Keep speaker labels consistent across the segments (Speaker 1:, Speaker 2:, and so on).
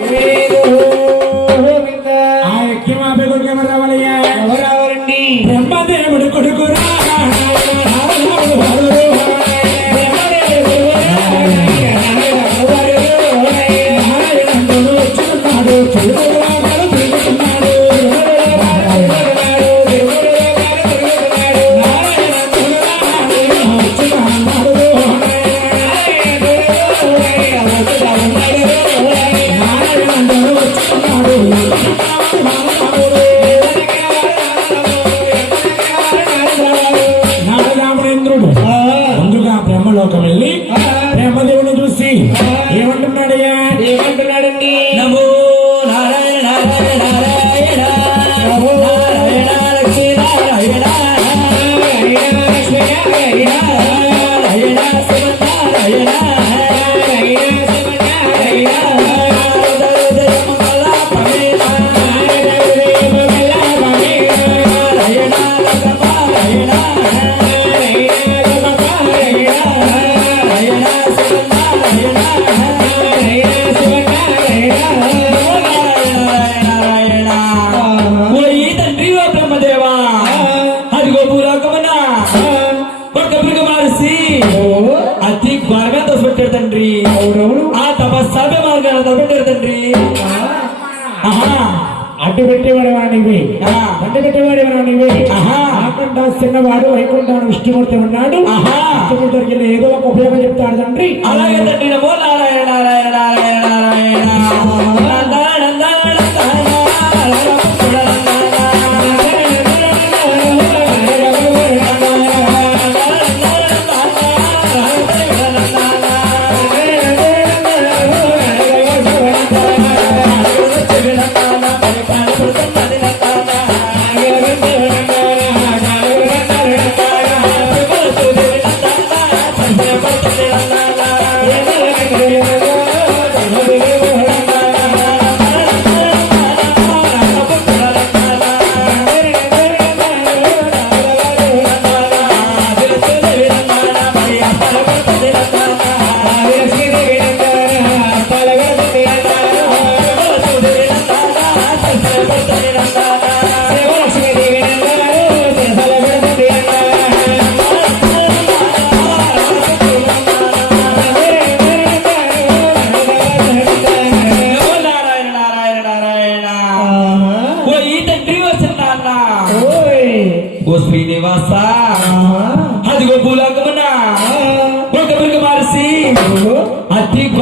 Speaker 1: ఆ
Speaker 2: কে మార్గాన్ని తోసిపెట్టాడు తండ్రి
Speaker 1: అడ్డు పెట్టేవాడు నీవే. అడ్డు పెట్టేవాడు నీవే?
Speaker 2: ఆహా.
Speaker 1: ఆకంఠ చిన్నవాడు వైకుంఠాన్ని విష్ణుమూర్తి ఉన్నాడు.
Speaker 2: ఆహా.
Speaker 1: విష్ణుమూర్తి దొరికిన ఏదో ఒక ఉపయోగం చెప్తాడు తండ్రి.
Speaker 2: అలాగే తండ్రి నారాయణ నారాయణ నారాయణ నారాయణ.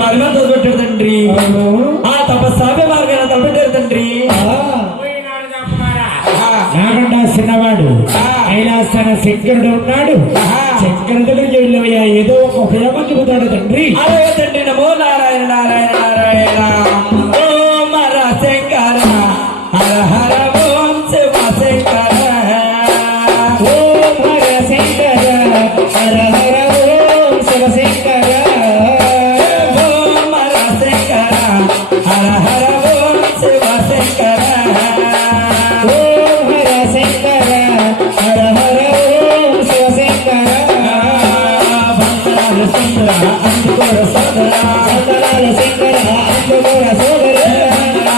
Speaker 2: అతి ఘోరంగా తండ్రి. ఆ తపస్సాభ్య మార్గాన్ని తలపెట్టాడు తండ్రి.
Speaker 1: నాగండ చిన్నవాడు. కైలాసన శంకరుడు ఉన్నాడు. శంకరుడి దగ్గరికి వెళ్ళవయ్యా ఏదో ఒక ఉపయోగం చెబుతాడు తండ్రి.
Speaker 2: అదే తండ్రి నమో నారాయణ నారాయణ నారాయణ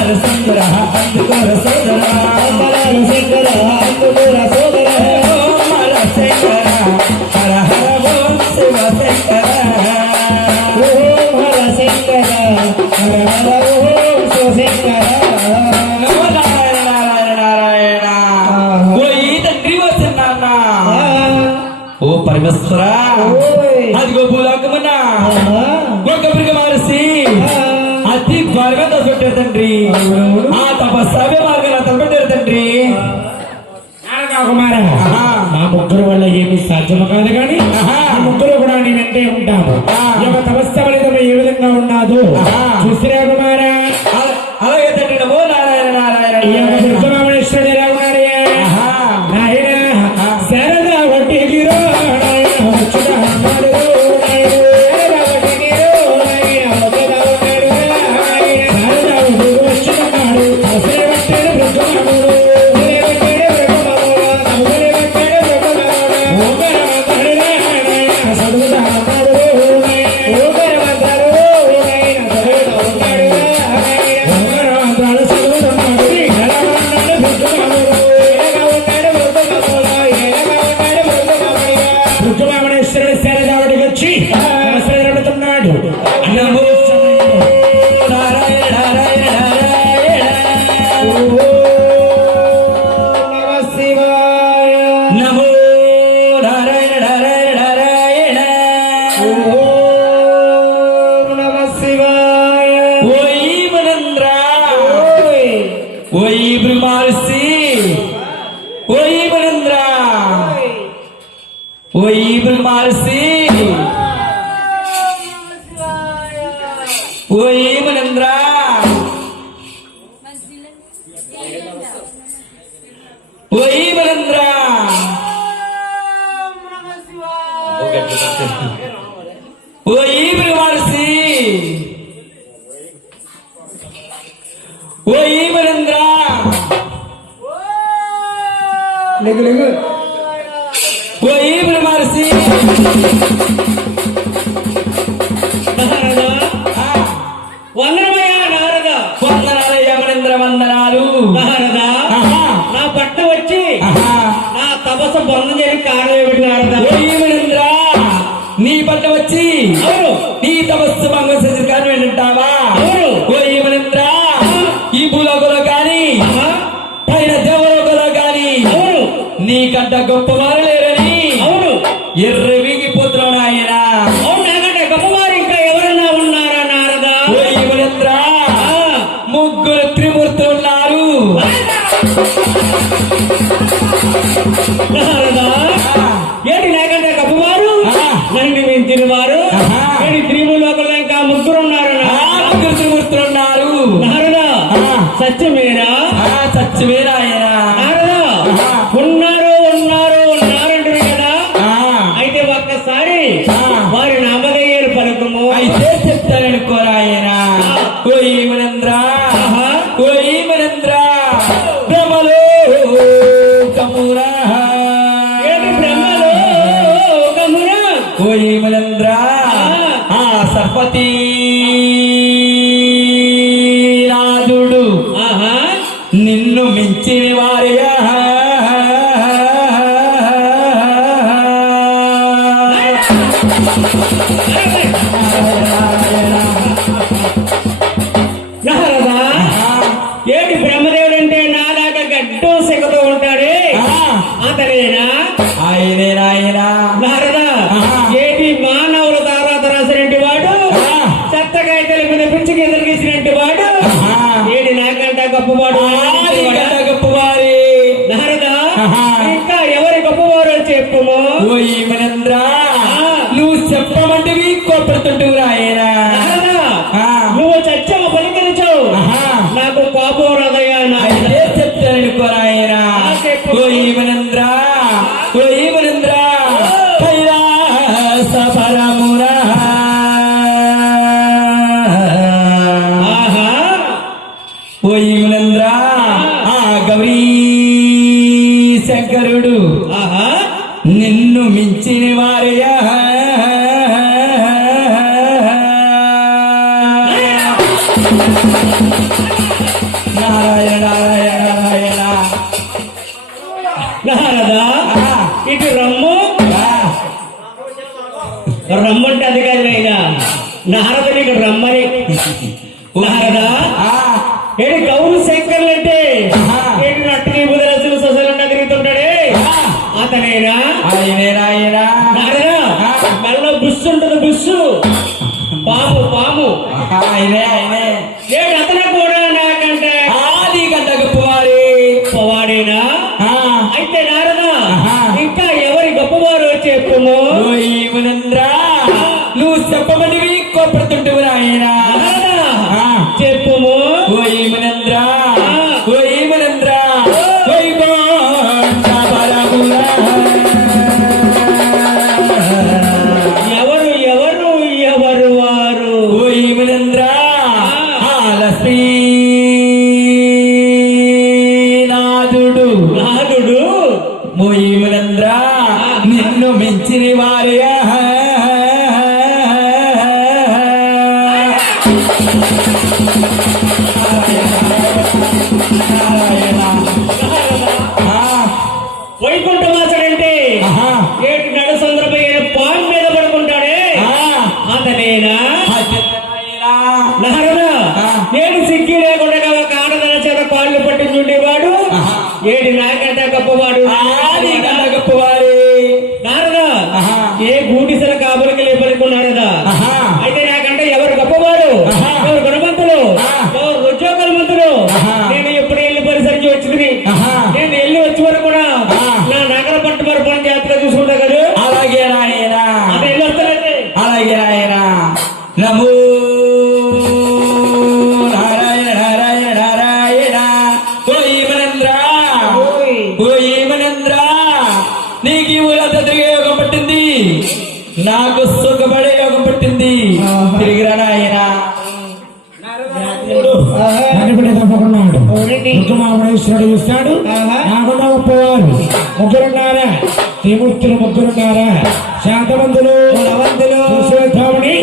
Speaker 2: వందనాలు సుందర అందుకోర సోదర
Speaker 1: వందనాల శంకర అందుకోర సోదర
Speaker 2: ఓం హర శంకర హర హర ఓం శివ శంకర
Speaker 1: ఓం హర శంకర హర హర ఓం శివ శంకర
Speaker 2: నమో నారాయణ నారాయణ నారాయణ ఓ ఈ తండ్రి వచ్చిన ఓ పరమేశ్వర అదిగో భూలోకమున ఒక మృగ మార్చి అతి ఘోరంగా తలపెట్టాడు తండ్రి ఆ తపస్సవ్య మార్గాన్ని తలపెట్టాడు తండ్రి.
Speaker 1: కుమార
Speaker 2: ఆహా.
Speaker 1: మా ముగ్గురు వల్ల ఏమి సాధ్యము కాదు కానీ ముగ్గురు కూడా నీ వెంటే ఉంటాము. తపస్సు
Speaker 2: O evil mercy.
Speaker 1: O evil
Speaker 2: Indra. O evil
Speaker 3: Indra.
Speaker 2: O
Speaker 3: evil mercy.
Speaker 2: O evil Indra.
Speaker 3: Lego,
Speaker 2: lego.
Speaker 3: నా పట్ట వచ్చి నా తపస్సు బొంద చేసి కారణం ఏమిటి
Speaker 2: నీ పట్ల వచ్చి
Speaker 3: అవును. ఏంటి లేకంటే
Speaker 2: కప్పుమారు
Speaker 3: నన్ను మేము తిరువా దేవేంద్ర
Speaker 2: ఆ. సర్పతి
Speaker 3: నాదుడు
Speaker 2: నిన్ను మించిన వారియా
Speaker 3: ఏంటి బ్రహ్మదేవుడు అంటే నాలాగా గడ్డు సిగతూ ఉంటాడే? అతనేనా
Speaker 2: ఆయనేనా ఆయనా
Speaker 3: భీమునంద్ర
Speaker 2: ఆ గౌరీ శంకరుడు. నిన్ను మించిన వారయా నారాయణ నారాయణ నారాయణ.
Speaker 3: నారదా? ఇటు రమ్ము. రమ్మంటే అది కాదు నారదుడికి రమ్మని. నారదా? ఏడు గౌరు శంకర్లు అంటే ఏడు నట్టుని బుధరసులు సొసలు తిరుగుతుంటాడే అతనేనా? ఆయనేనా
Speaker 2: ఆయనా
Speaker 3: మళ్ళీ బుస్సు ఉంటుంది బుస్సు. పాము పాము.
Speaker 2: ఆయనే ఆయనే.
Speaker 3: మహాబలేశ్వరుడు
Speaker 2: ఇస్తాడు నాగున్న గొప్పవారు
Speaker 1: ముగ్గురున్నారా? త్రిమూర్తులు ముగ్గురున్నారా? శాంతవంతులు
Speaker 3: చూసేద్దామని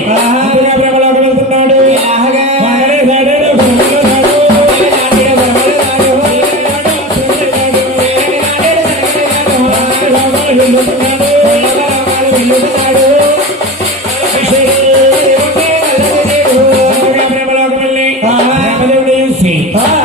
Speaker 3: Ah!